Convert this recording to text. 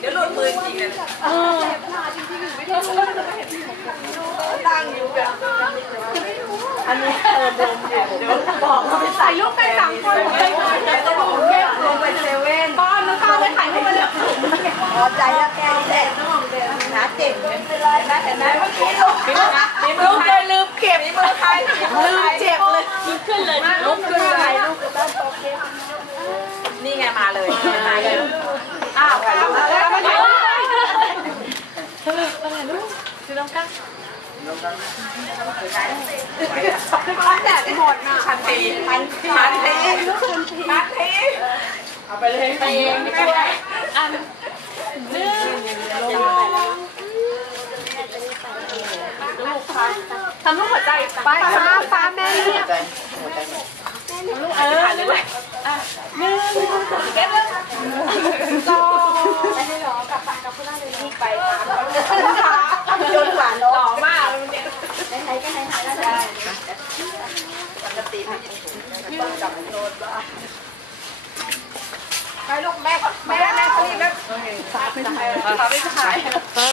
เดี๋ยวหลุดมือจริงเลยเออตั้งอยู่แบบอันนี้เติมลมอยู่เดี๋ยวบอกว่าไปใส่ายรูไปสามคนผมไหมดเลยต้องบอกแม่ลงไปเซเว่นป้อนแล้วข้าวไปถ่ายรูปมาเลยพอใจแล้วแกแดดน้องเดือนาเจ็บเป็นไรนะเห็นไหมเมื่อกี้ลูกลูกเลยลืมเก็บมือใครลืมเจ็บเลยขึ้นเลยลุกขึ้นเลยลูกตั้งโตเก็บนี่ไงมาเลย พันแดดหมดนะพันทีพันทีพันทีพันทีเอาไปเลยไปเองไม่ได้อันหนึ่งสองทำลูกหัวใจป้าป้าป้าแม่เรียกลูกเออถ่ายเลยอะหนึ่งเก็บเลยสองไม่ได้หรอกลับไปกับคุณล่าเลยนี่ไปขาจนหวานหล่อมากเลยเนี่ยไหนๆก็ไหนๆแล้วได้ปกติไม่ต้องจับโดนบ้า ไปลูกแม่แม่แม่เขายแล้วสาไปถ่ายสาไปถ่าย